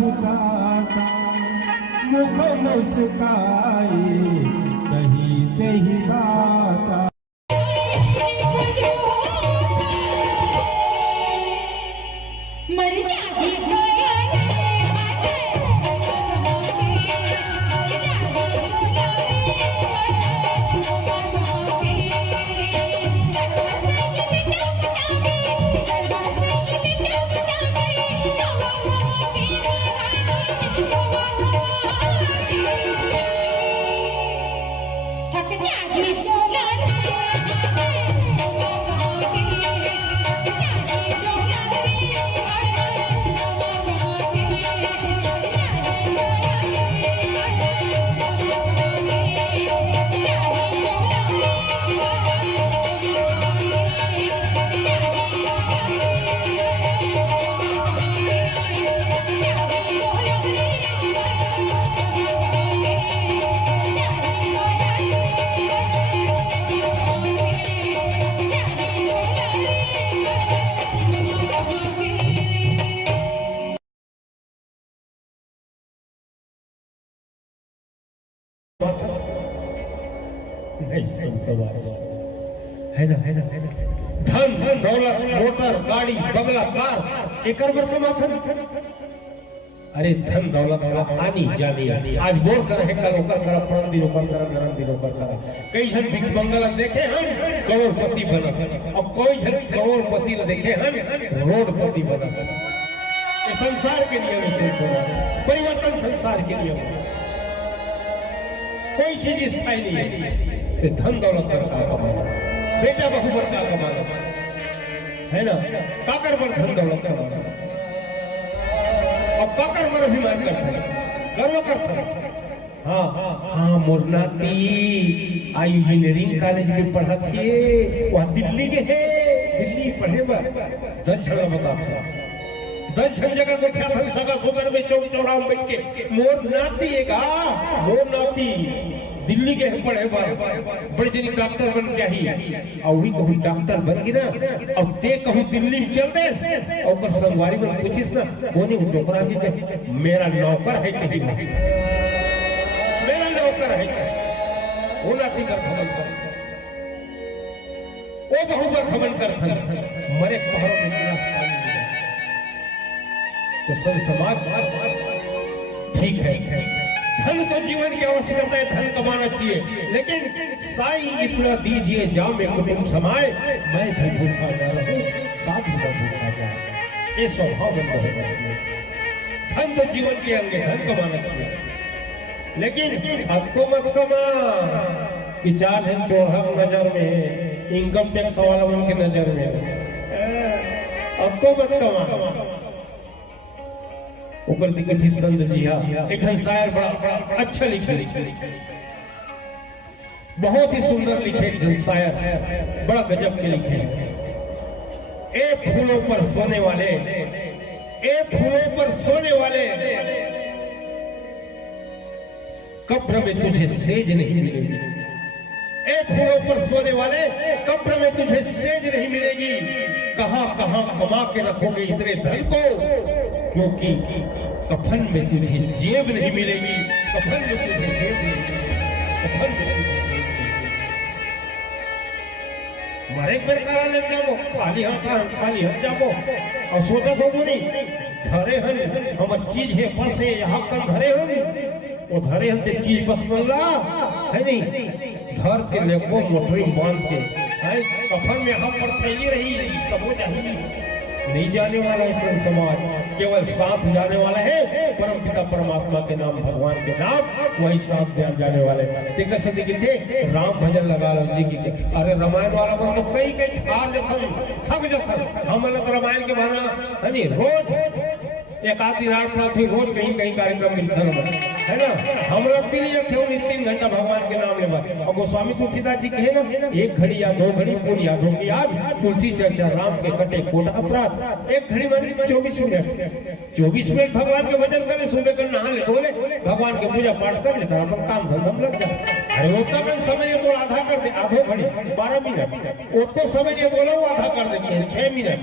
बहुता मुख मुस्काई कही तही बाता। मर जाएगी है ना धन दौलत मोटर गाड़ी बंगला कार एकर बर कमाथन। अरे धन दौलत आनी जानी आज बोर कर है कल ओकर कर परम दिन ओकर कर नरम दिन ओकर कर। कई जन भिख मंगल देखे हम करोड़पति बना अब कोई जन करोड़पति देखे हम रोडपति बना। ये संसार के नियम है, परिवर्तन संसार के नियम है, कोई चीज स्थायी नहीं है। धन दौलत पर का कमाना बेटा बहू पर का कमाना है ना काकर पर धन दौलत कमाना और काकर पर अभिमान करता गर्व करता। हाँ मोर नाती इंजीनियरिंग कॉलेज में पढ़ा थे वह दिल्ली के है दिल्ली पढ़े दक्षिण बता दक्षिण जगह को क्या था सगा सोदर में चौक चौराहा में बैठ के मोर नाती एक मोर नाती दिल्ली के पढ़े बड़े दिन डॉक्टर बन के ही और वही कहूँ डॉक्टर बन गई ना और ते कहूँ दिल्ली में चल दे और संगवारी में पूछिस ना कोने हूँ डोकरा की मेरा नौकर है कहीं मेरा नौकर है वो नाती कर खबन कर वो बहु पर खबन कर मरे पहाड़ों में गिरा तो सब समाज ठीक है। धन तो जीवन की आवश्यकता है, धन कमाना चाहिए, लेकिन साईं इतना दीजिए जाओ में कुटुंब समाए मैं भी भूखा जा रहा हूँ साथ ही भूखा जा ये स्वभाव बंद होगा। धन तो जीवन के अंग है, धन कमाना चाहिए, लेकिन आपको मत कमा कि चार दिन चोरहा नजर में इनकम टैक्स वाला उनके नजर में आपको मत कमा। ऊपर दिक्कत संत जी एक शायर बड़ा अच्छा लिखे बहुत ही सुंदर लिखे शायर बड़ा गजब के लिखे। ए फूलों पर सोने वाले ए फूलों पर सोने वाले कब्र में तुझे सेज नहीं मिलेगी। ए फूलों पर सोने वाले कब्र में तुझे सेज नहीं मिलेगी। कहां कहां कमा के रखोगे इतने धन को, क्योंकि कफन में तुझे जेब नहीं मिलेगी। कफन में तुझे जेब नहीं मिलेगी। कफन में तुझे जेब नहीं मिलेगी। मारे प्रकार ले जाओ खाली हाथ जाओ और सोचा तो नहीं धरे हन हम चीज है फंसे यहाँ तक धरे हन वो धरे हन ते चीज बस मल्ला है नहीं धर के लेको मोटरी बांध के है कफन में हम पर फैली रही सब हो जाएगी। नहीं जाने वाला है समाज, केवल साथ जाने वाला है परम पिता परमात्मा के नाम भगवान के नाम वही साथ जाने वाले। ठीक है राम भजन लगा लो जी की। अरे रामायण वाला मतलब कई कई हार जखन थक जखन हम लोग रामायण के बहाना है नहीं रोज एक आधी रात रात हुई रोज कहीं कहीं कार्यक्रम मिलता है ना। हम लोग भी नहीं रखे 3 घंटा भगवान के नाम लेवा। और गोस्वामी तुलसीदास जी कहे ना 1 घड़ी या 2 घड़ी पूरी यादों की आज तुलसी चर्चा राम के कटे कोटा अपराध। 1 घड़ी मानी 24 मिनट 24 मिनट भगवान के भजन कर ले, सुबह कर नहा ले, धो ले, भगवान के पूजा पाठ कर ले, अपन काम धंधा लग जाए। अरे उतना में समय तो आधा कर दे, आधो घड़ी 12 मिनट उसको समय नहीं बोला वो आधा कर देती है 6 मिनट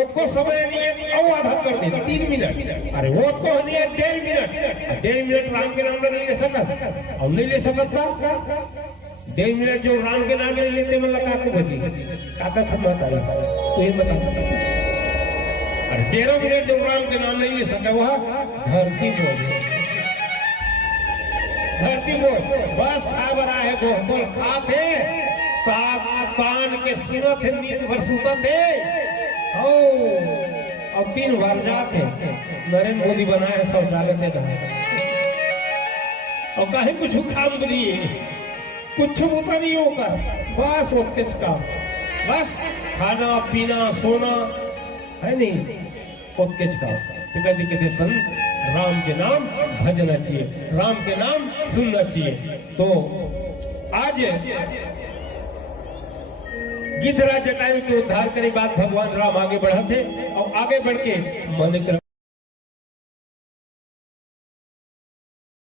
उसको समय नहीं है वो आधा कर दे 3 मिनट अरे वो तो नहीं है 1.5 मिनट राम के नाम पे नहीं ले सकत हम नहीं ले सकत था 1.5 मिनट जो राम के नाम पे नहीं लेते मतलब काको बची काका थमत आई तो ये बता अरे 13 मिनट जो राम के नाम नहीं ले सका वह धरती बोल बस खबर है गोल खाते कान के सुनत है नींद भर सुतत है अब 3 बार जाके नरेंद्र मोदी बनाए शौचालय में और कहीं कुछ काम करिए कुछ होता नहीं होगा बस होते का बस खाना पीना सोना है नहीं होते का पिताजी कहते संत राम के नाम भजना चाहिए राम के नाम सुनना चाहिए तो आज गिद्धराज जटायु के उद्धार करे बाद भगवान राम आगे बढ़ा थे और आगे बढ़ के मन